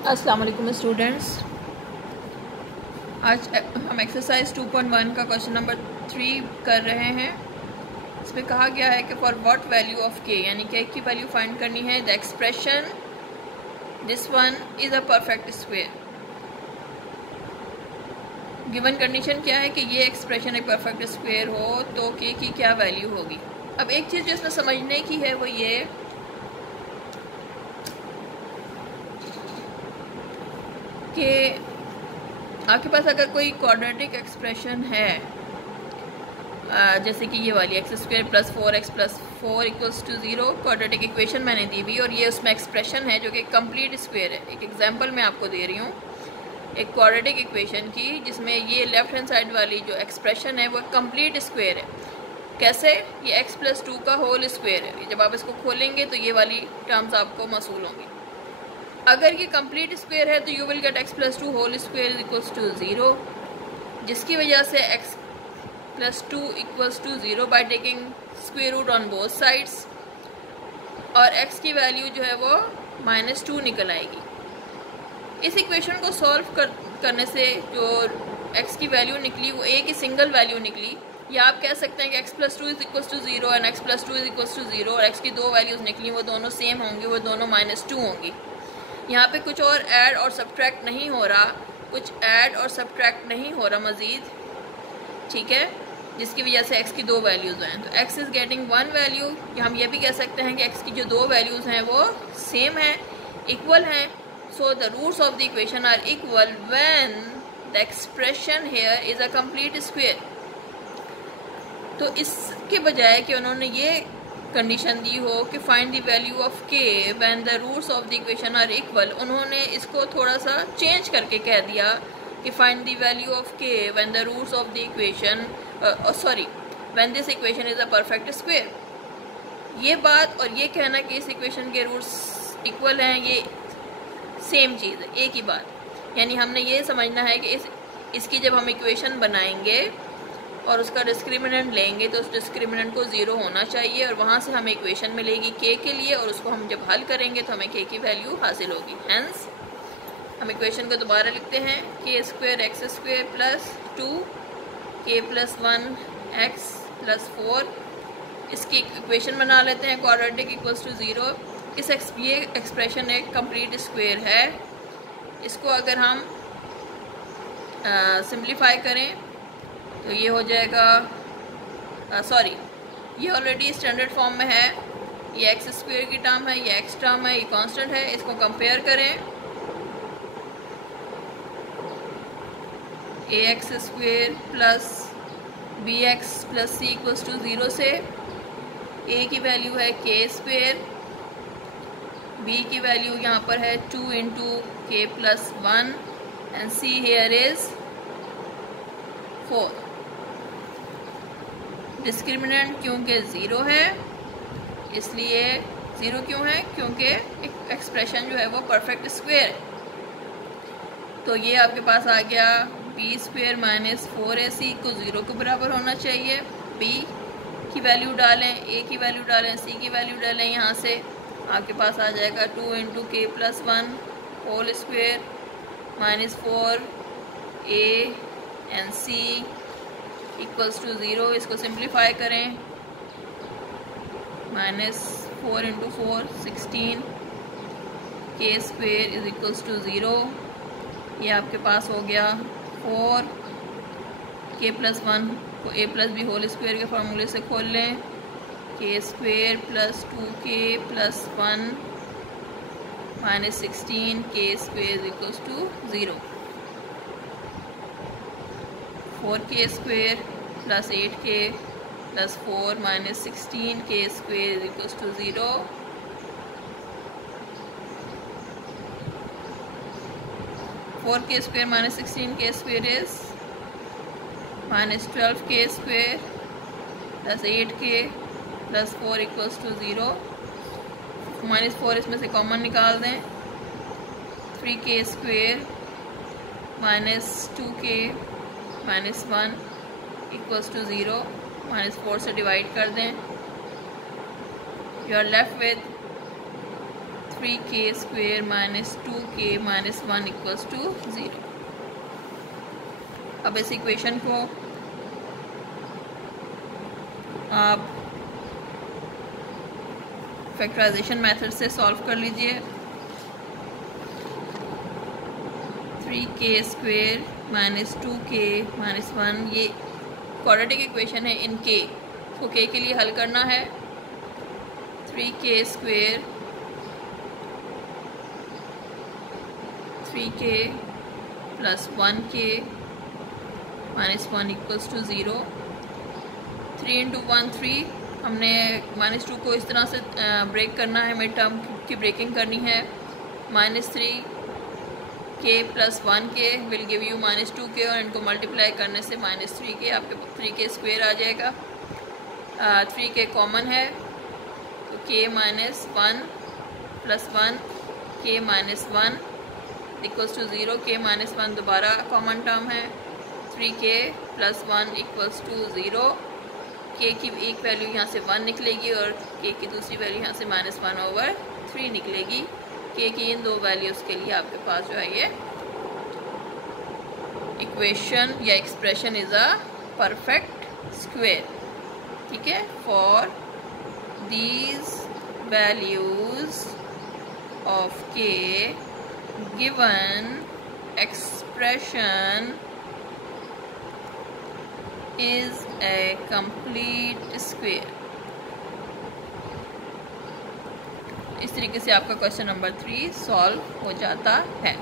अस्सलाम वालेकुम स्टूडेंट्स। आज हम एक्सरसाइज 2.1 का क्वेश्चन नंबर 3 कर रहे हैं। इसमें कहा गया है कि फॉर व्हाट वैल्यू ऑफ के, यानी के की वैल्यू फाइंड करनी है। The expression this one is a perfect square. Given condition क्या है कि ये एक्सप्रेशन एक परफेक्ट स्क्वायर हो तो के की क्या वैल्यू होगी। अब एक चीज़ जो इसमें समझने की है वो ये कि आपके पास अगर कोई क्वाड्रेटिक एक्सप्रेशन है, जैसे कि ये वाली x square plus 4x plus 4 equals to 0, quadratic equation मैंने दी हुई और ये उसमें एक्सप्रेशन है जो कि कंप्लीट स्क्वायर है। एक एग्जांपल मैं आपको दे रही हूँ एक क्वाड्रेटिक इक्वेशन की, जिसमें ये लेफ्ट हैंड साइड वाली जो एक्सप्रेशन है वो कंप्लीट स्क्वायर है। कैसे? ये x प्लस 2 का होल स्क्वायर है। जब आप इसको खोलेंगे तो ये वाली टर्म्स आपको मौसूल होंगी। अगर ये कंप्लीट स्क्वायर है तो you will get x plus 2 whole square equals to 0, जिसकी वजह से x plus 2 equals to 0 by taking square root on both sides, और x की वैल्यू जो है वो -2 निकल आएगी। इस इक्वेशन को सॉल्व करने से जो x की वैल्यू निकली वो a की सिंगल वैल्यू निकली, या आप कह सकते हैं कि x plus 2 is equals to 0 and x plus 2 is equals to 0, और x की दो वैल्यूज़ निकली वो दोनों सेम होंगी, वो दोनों -2 होंगी। यहाँ पे कुछ और ऐड और सब्ट्रैक्ट नहीं हो रहा, कुछ ऐड और सब्ट्रैक्ट नहीं हो रहा मज़ीद, ठीक है, जिसकी वजह से x की दो वैल्यूज़ हैं। तो x is getting one value. हम ये भी कह सकते हैं कि x की जो दो वैल्यूज़ हैं वो सेम हैं, इक्वल हैं। So the roots of the equation are equal when the expression here is a complete square. तो इसके बजाय कि उन्होंने ये कंडीशन दी हो कि find the value of k when the roots of the equation are equal, उन्होंने इसको थोड़ा सा चेंज करके कह दिया कि find the value of k when the roots of the equation when this equation is a perfect square. ये बात और ये कहना कि इस इक्वेशन के रूट्स इक्वल हैं, ये सेम चीज़ है, एक ही बात। यानी हमने ये समझना है कि इसकी जब हम इक्वेशन बनाएंगे और उसका डिस्क्रिमिनेंट लेंगे तो उस डिस्क्रिमिनेंट को 0 होना चाहिए, और वहाँ से हमें इक्वेशन मिलेगी k के लिए, और उसको हम जब हल करेंगे तो हमें k की वैल्यू हासिल होगी। हेंस हम इक्वेशन को दोबारा लिखते हैं, k square x square plus 2 k plus 1 x plus 4। इसकी इक्वेशन बना लेते हैं क्वाड्रेटिक इक्वल्स टू 0। ये एक्सप्रेशन एक कंप्लीट स्क्वायर है। इसको अगर हम सिंप्लीफाई करें तो ये हो जाएगा, ये ऑलरेडी स्टैंडर्ड फॉर्म में है, ये एक्स स्क्वायर की टर्म है, ये एक्स टर्म है, ये कांस्टेंट है। इसको कंपेयर करें A X square plus B X plus C equals to 0 से। ए की वैल्यू है के स्क्वायर, बी की वैल्यू यहाँ पर है 2 into k plus 1 and c here is 4। Discriminant क्योंकि 0 है, इसलिए 0 क्यों है? क्योंकि एक्सप्रेशन जो है वो परफेक्ट स्क्वायर है। तो ये आपके पास आ गया बी स्क्वायर माइनस 4ac को 0 के बराबर होना चाहिए। बी की वैल्यू डालें, ए की वैल्यू डालें, सी की वैल्यू डालें, यहाँ से आपके पास आ जाएगा 2 into k plus 1 whole square minus 4a and c equals to 0। इसको सिंप्लीफाई करें, -4 into 4 16 k square is equals to 0। ये आपके पास हो गया 4 के प्लस 1 को a plus b whole square के फार्मूले से खोल लें, के square plus 2k plus 1 -16 k square is equals to 0। 4k square plus 8k plus 4 -16 k square is equals to 0। 4k square -16 k square is -12k square plus 8k plus 4 equals to 0। -4 इसमें से common निकाल दें, 3k square -2k -1 equals to 0, -4 से divide कर दें, you are left with 3k² minus 2k minus 1 equals to 0। अब इस equation को आप फैक्टराइजेशन मेथड से सॉल्व कर लीजिए। 3k² माइनस 2k माइनस 1, ये क्वाड्रेटिक इक्वेशन है इन k, तो k के लिए हल करना है। 3k² 3k plus 1k minus 1 equals to 0। 3 into 1 3, हमने -2 को इस तरह से ब्रेक करना है, मिड टर्म की ब्रेकिंग करनी है। -3k plus 1k will give you -2k, और इनको मल्टीप्लाई करने से -3k, आपके 3k² आ जाएगा। 3k कॉमन है तो k minus 1 plus 1 k minus 1 equals to 0। k minus 1 दोबारा कॉमन टर्म है। 3k plus 1 equals to 0। k की एक वैल्यू यहाँ से 1 निकलेगी और k की दूसरी वैल्यू यहाँ से -1/3 निकलेगी। k की इन दो वैल्यूज़ के लिए आपके पास जो है ये इक्वेशन या expression is a perfect square. ठीक है, for these values of k given expression is a complete square। इस तरीके से आपका क्वेश्चन नंबर 3 सॉल्व हो जाता है।